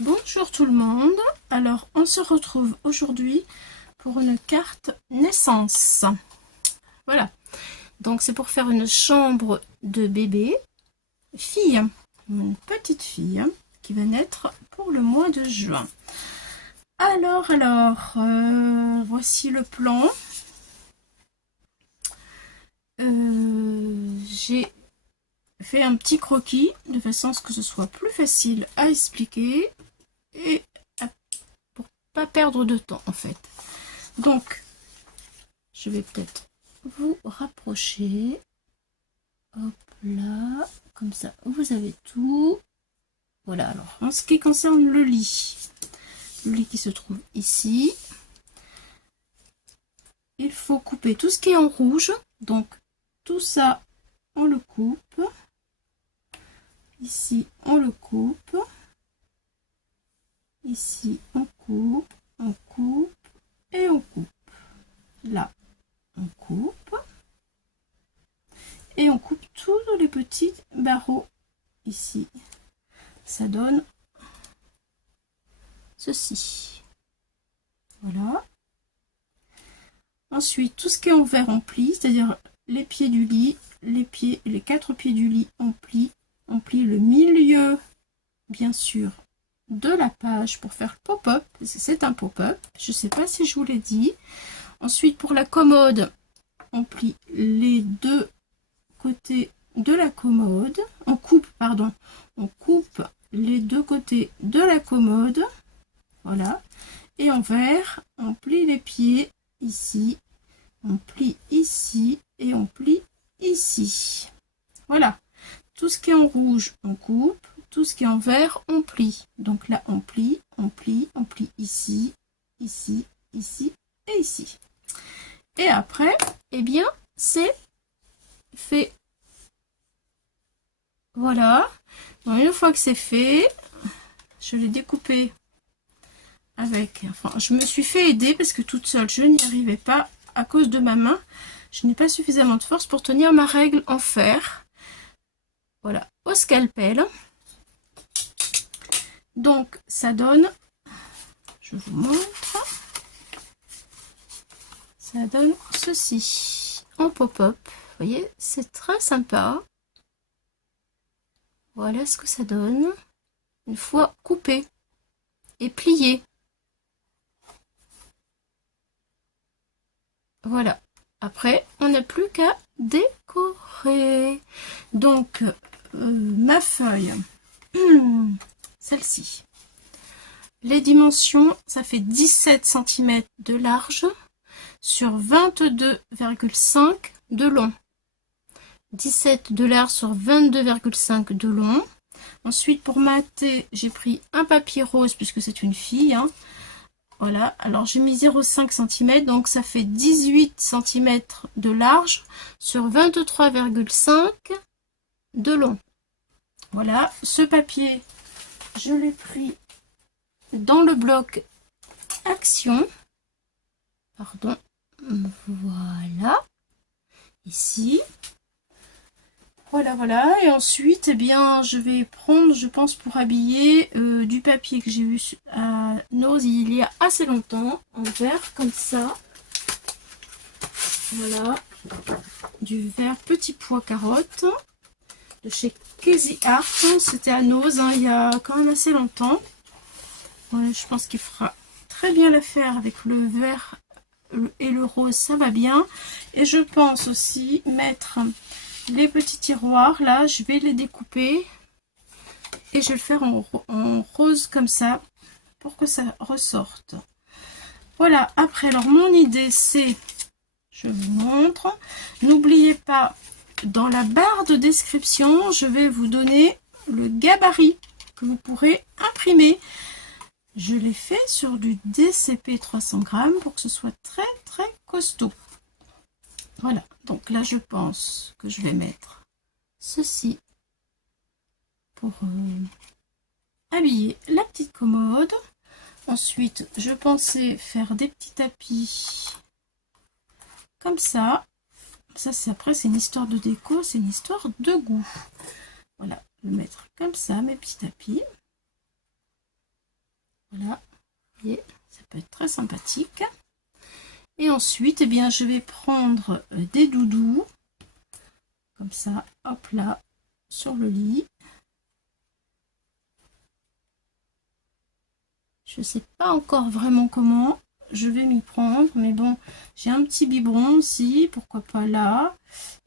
Bonjour tout le monde, alors on se retrouve aujourd'hui pour une carte naissance. Voilà, donc c'est pour faire une chambre de bébé, fille, une petite fille qui va naître pour le mois de juin. Alors, voici le plan. J'ai fait un petit croquis de façon à ce que ce soit plus facile à expliquer et pour pas perdre de temps en fait. Donc je vais peut-être vous rapprocher, hop là, comme ça vous avez tout. Voilà, alors en ce qui concerne le lit qui se trouve ici, il faut couper tout ce qui est en rouge, donc tout ça on le coupe, ici on le coupe, ici on coupe et on coupe. Là, on coupe. Et on coupe tous les petits barreaux ici. Ça donne ceci. Voilà. Ensuite, tout ce qui est en verre, on plie, c'est-à-dire les pieds du lit, les 4 pieds du lit, on plie le milieu, bien sûr, de la page pour faire pop-up. C'est un pop-up. Je ne sais pas si je vous l'ai dit. Ensuite, pour la commode, on plie les deux côtés de la commode. On coupe les deux côtés de la commode. Voilà. Et en vert, on plie les pieds ici. On plie ici et on plie ici. Voilà. Tout ce qui est en rouge, on coupe. Tout ce qui est en vert, on plie. Donc là, on plie ici, ici, ici et ici. Et après, eh bien, c'est fait. Voilà. Donc, une fois que c'est fait, je l'ai découpé avec... Enfin, je me suis fait aider parce que toute seule, je n'y arrivais pas à cause de ma main. Je n'ai pas suffisamment de force pour tenir ma règle en fer. Voilà, au scalpel. Donc, ça donne... Je vous montre. Ça donne ceci en pop-up. Vous voyez, c'est très sympa. Voilà ce que ça donne une fois coupé et plié. Voilà. Après, on n'a plus qu'à décorer. Donc, ma feuille, celle-ci. Les dimensions, ça fait 17 cm de large sur 22,5 de long. 17 de large sur 22,5 de long. Ensuite, pour mater, j'ai pris un papier rose puisque c'est une fille. Hein. Voilà, alors j'ai mis 0,5 cm, donc ça fait 18 cm de large sur 23,5 de long. Voilà, ce papier, je l'ai pris dans le bloc Action. Pardon, voilà, ici. Voilà, et ensuite, eh bien, je vais prendre, je pense, pour habiller du papier que j'ai eu à Nose il y a assez longtemps, en vert, comme ça. Voilà, du vert petit pois carotte, de chez Casey Art. C'était à Nose, hein, il y a quand même assez longtemps. Ouais, je pense qu'il fera très bien l'affaire avec le vert et le rose, ça va bien. Et je pense aussi mettre... les petits tiroirs, là, je vais les découper et je vais le faire en rose comme ça pour que ça ressorte. Voilà, après, alors mon idée c'est, je vous montre, n'oubliez pas, dans la barre de description, je vais vous donner le gabarit que vous pourrez imprimer. Je l'ai fait sur du DCP 300 grammes pour que ce soit très très costaud. Voilà, donc là je pense que je vais mettre ceci pour habiller la petite commode. Ensuite, je pensais faire des petits tapis comme ça. Ça, après, c'est une histoire de déco, c'est une histoire de goût. Voilà, je vais mettre comme ça mes petits tapis. Voilà, vous voyez, ça peut être très sympathique. Et ensuite, eh bien, je vais prendre des doudous, comme ça, hop là, sur le lit. Je ne sais pas encore vraiment comment je vais m'y prendre, mais bon, j'ai un petit biberon aussi, pourquoi pas là,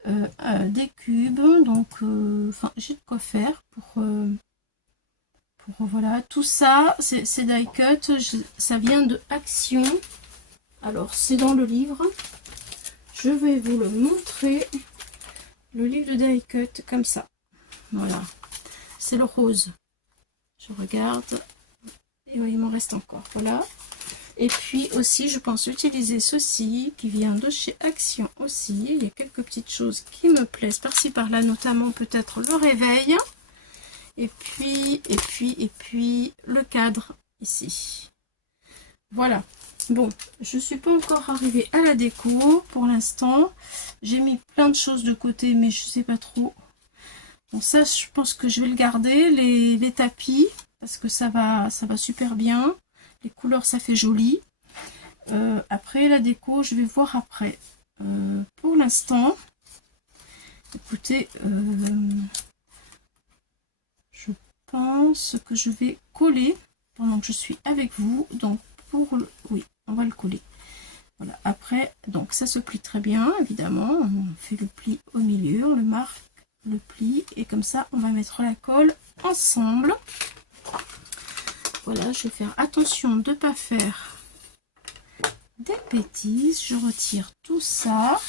des cubes, donc, enfin, j'ai de quoi faire pour voilà, tout ça, c'est die cut, ça vient de Action. Alors, c'est dans le livre. Je vais vous le montrer. Le livre de die cut, comme ça. Voilà. C'est le rose. Je regarde. Et oui, il m'en reste encore. Voilà. Et puis aussi, je pense utiliser ceci, qui vient de chez Action aussi. Il y a quelques petites choses qui me plaisent par-ci, par-là, notamment peut-être le réveil. Et puis, le cadre ici. Voilà. Bon, je suis pas encore arrivée à la déco pour l'instant. J'ai mis plein de choses de côté, mais je sais pas trop. Bon, ça, je pense que je vais le garder. Les tapis, parce que ça va super bien. Les couleurs, ça fait joli. Après, la déco, je vais voir après. Pour l'instant, écoutez, je pense que je vais coller pendant que je suis avec vous. Donc, oui, on va le coller. Voilà, après, donc ça se plie très bien, évidemment. On fait le pli au milieu, on le marque, le pli, et comme ça, on va mettre la colle ensemble. Voilà, je vais faire attention de ne pas faire des bêtises. Je retire tout ça.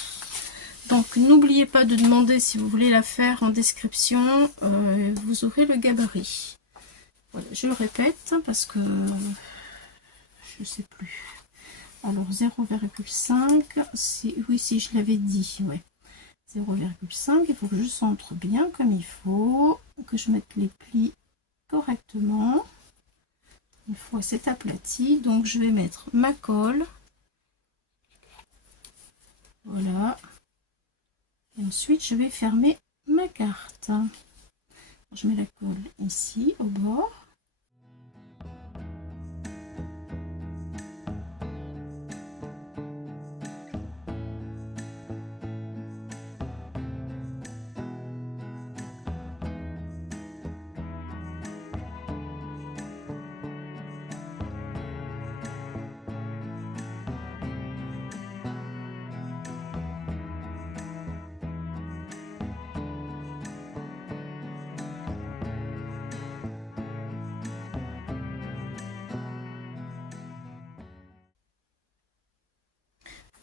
Donc, n'oubliez pas de demander si vous voulez la faire en description. Vous aurez le gabarit. Voilà, je le répète parce que je ne sais plus. Alors 0,5, oui, si je l'avais dit, ouais. 0,5, il faut que je centre bien comme il faut, que je mette les plis correctement. Une fois c'est aplati, donc je vais mettre ma colle. Voilà. Et ensuite je vais fermer ma carte. Je mets la colle ici au bord.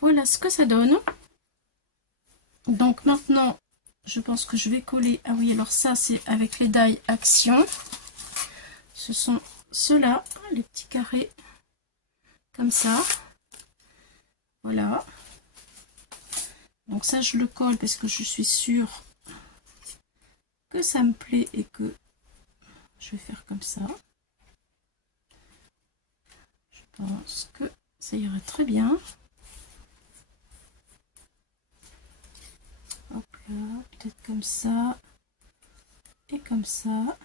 Voilà ce que ça donne. Donc maintenant, je pense que je vais coller. Ah oui, alors ça c'est avec les die Action. Ce sont ceux-là, les petits carrés comme ça. Voilà. Donc ça je le colle parce que je suis sûre que ça me plaît et que je vais faire comme ça. Je pense que ça ira très bien. Hop là, peut-être comme ça et comme ça.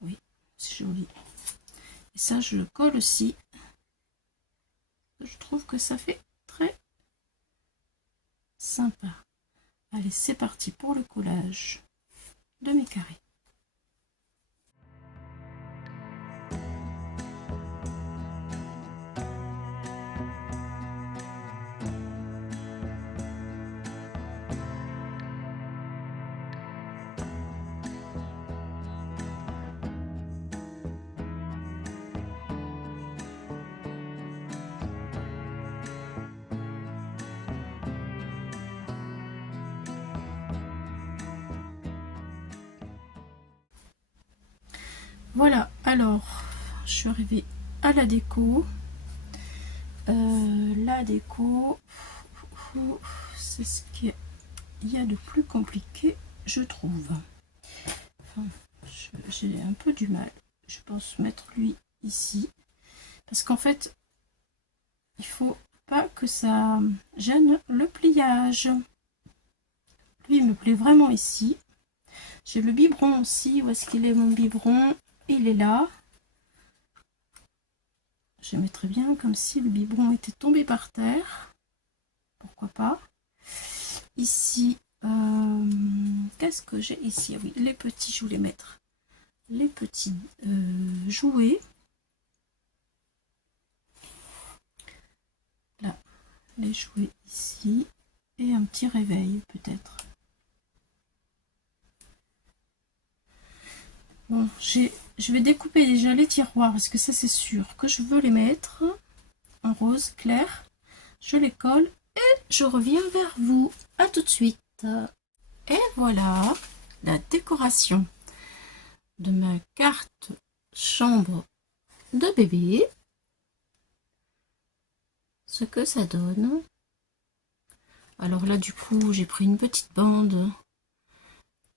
Oui, c'est joli. Et ça, je le colle aussi. Je trouve que ça fait très sympa. Allez, c'est parti pour le collage de mes carrés. Voilà, alors, je suis arrivée à la déco. La déco, c'est ce qu'il y a de plus compliqué, je trouve. Enfin, j'ai un peu du mal. Je pense mettre lui ici. Parce qu'en fait, il faut pas que ça gêne le pliage. Lui, il me plaît vraiment ici. J'ai le biberon aussi. Où est-ce qu'il est mon biberon? Il est là. Je mettrais bien comme si le biberon était tombé par terre. Pourquoi pas. Ici, qu'est-ce que j'ai ici? Oui, les petits, je voulais mettre les petits jouets. Là, les jouets ici. Et un petit réveil peut-être. Bon, je vais découper déjà les tiroirs parce que ça c'est sûr que je veux les mettre en rose clair. Je les colle et je reviens vers vous. À tout de suite. Et voilà la décoration de ma carte chambre de bébé. Ce que ça donne. Alors là du coup j'ai pris une petite bande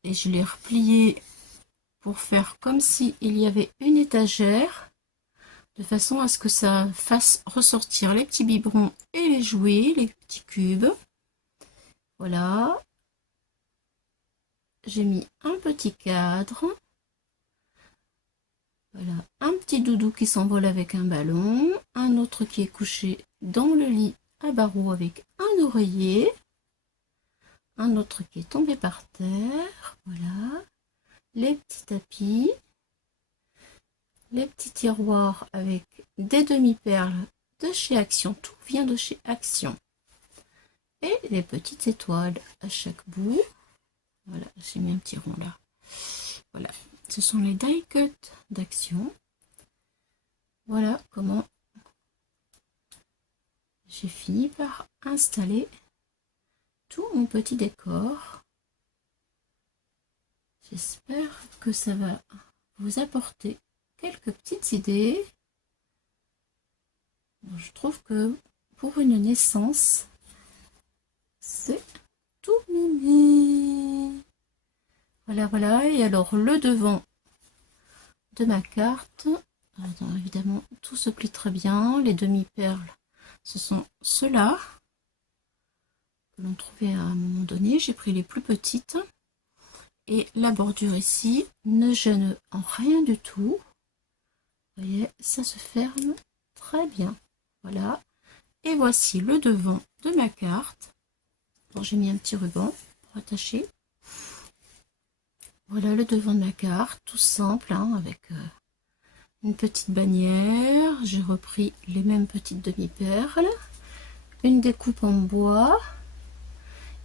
et je l'ai repliée pour faire comme si il y avait une étagère, de façon à ce que ça fasse ressortir les petits biberons et les jouets, les petits cubes. Voilà. J'ai mis un petit cadre. Voilà, un petit doudou qui s'envole avec un ballon, un autre qui est couché dans le lit à barreaux avec un oreiller, un autre qui est tombé par terre. Voilà. Les petits tapis, les petits tiroirs avec des demi-perles de chez Action, tout vient de chez Action, et les petites étoiles à chaque bout. Voilà, j'ai mis un petit rond là. Voilà, ce sont les die cuts d'Action. Voilà comment j'ai fini par installer tout mon petit décor. J'espère que ça va vous apporter quelques petites idées. Bon, je trouve que pour une naissance, c'est tout mimi. Voilà, voilà. Et alors, le devant de ma carte. Alors, évidemment, tout se plie très bien. Les demi-perles, ce sont ceux-là que l'on trouvait à un moment donné. J'ai pris les plus petites. Et la bordure ici ne gêne en rien du tout. Vous voyez, ça se ferme très bien. Voilà. Et voici le devant de ma carte. Bon, j'ai mis un petit ruban pour attacher. Voilà le devant de ma carte, tout simple, hein, avec une petite bannière. J'ai repris les mêmes petites demi-perles. Une découpe en bois.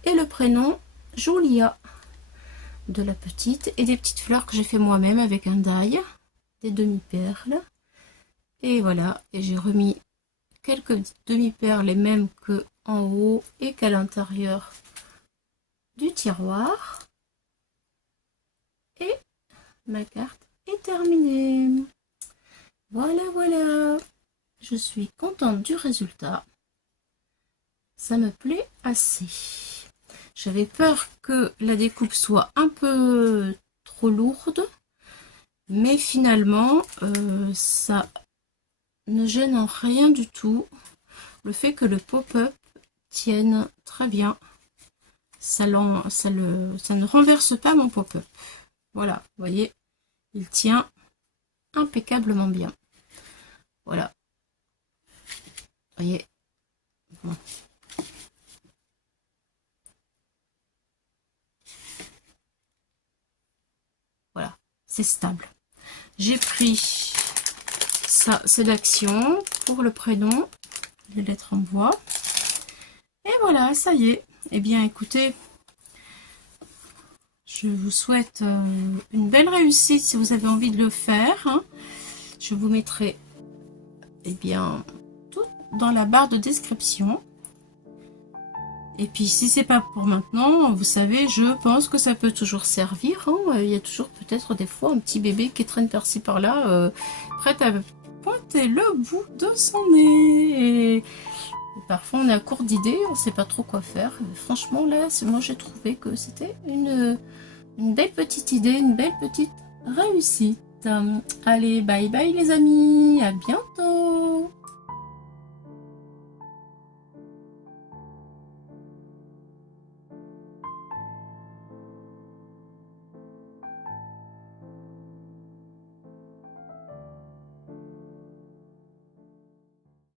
Et le prénom Julia de la petite, et des petites fleurs que j'ai fait moi-même avec un die, des demi-perles. Et voilà, et j'ai remis quelques demi-perles, les mêmes que en haut et qu'à l'intérieur du tiroir. Et ma carte est terminée. Voilà, voilà. Je suis contente du résultat. Ça me plaît assez. J'avais peur que la découpe soit un peu trop lourde, mais finalement, ça ne gêne en rien du tout. Le fait que le pop-up tienne très bien, ça ne renverse pas mon pop-up. Voilà, vous voyez, il tient impeccablement bien. Voilà. Vous voyez. Bon. Voilà, c'est stable. J'ai pris ça, c'est d'Action pour le prénom, les lettres en bois. Et voilà, ça y est. Eh bien, écoutez, je vous souhaite une belle réussite si vous avez envie de le faire. Hein. Je vous mettrai, eh bien, tout dans la barre de description. Et puis, si c'est pas pour maintenant, vous savez, je pense que ça peut toujours servir. Hein. Il y a toujours peut-être des fois un petit bébé qui traîne par-ci par-là, prêt à pointer le bout de son nez. Et parfois, on est à court d'idées, on ne sait pas trop quoi faire. Franchement, là, moi, j'ai trouvé que c'était une belle petite idée, une belle petite réussite. Allez, bye bye les amis, à bientôt.